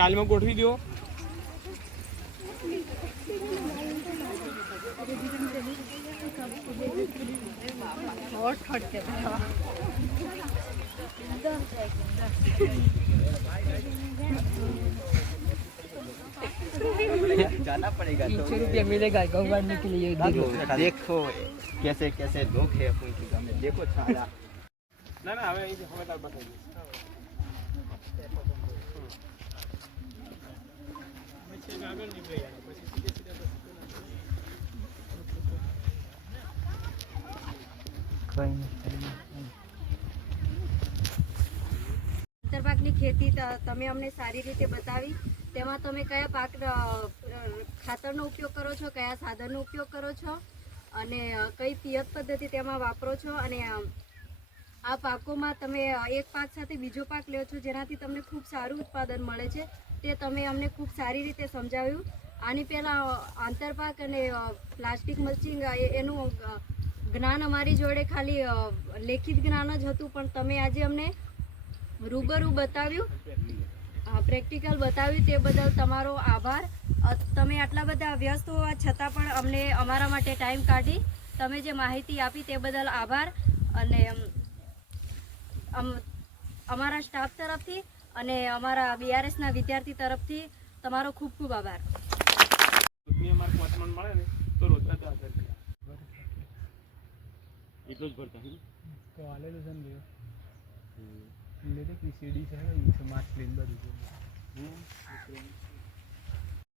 સ્ટાઇલમાં ગોઠવી દો. जाना पड़ेगा तो 300 रुपया मिलेगा गवर्नमेंट के लिए। देखो कैसे कैसे लोग हैं अपन की गाँव में, देखो सारा ના ના હવે અહીંથી હવે તાર બતાવી દઈશ. આંતરપાકની ખેતી તમે અમને સારી રીતે બતાવી. તેમાં તમે કયા પાક ખાતરનો ઉપયોગ કરો છો, કયા સાધનનો ઉપયોગ કરો છો અને કઈ પિયત પદ્ધતિ તેમાં વાપરો છો, અને આ પાકોમાં તમે એક પાક સાથે બીજો પાક લ્યો છો જેનાથી તમને ખૂબ સારું ઉત્પાદન મળે છે, તે તમે અમને ખૂબ સારી રીતે સમજાવ્યું. આની પહેલાં આંતરપાક અને પ્લાસ્ટિક મલ્ચિંગ એનું જ્ઞાન અમારી જોડે ખાલી લેખિત જ્ઞાન જ હતું, પણ તમે આજે અમને રૂબરૂ બતાવ્યું, પ્રેક્ટિકલ બતાવ્યું, તે બદલ તમારો આભાર. તમે આટલા બધા વ્યસ્ત હોવા છતાં પણ અમને અમારા માટે ટાઈમ કાઢી તમે જે માહિતી આપી તે બદલ આભાર. અને અમારા સ્ટાફ તરફથી અને અમારા બીઆરએસના વિદ્યાર્થી તરફથી તમારો ખૂબ ખૂબ આભાર. દૂધની અમારે 5 મણ મળે ને તો રોજ એટલું જ ભરતા તો આલેલું છે ને એટલે પીસીડી છે માર્ક્સ લઈને બધું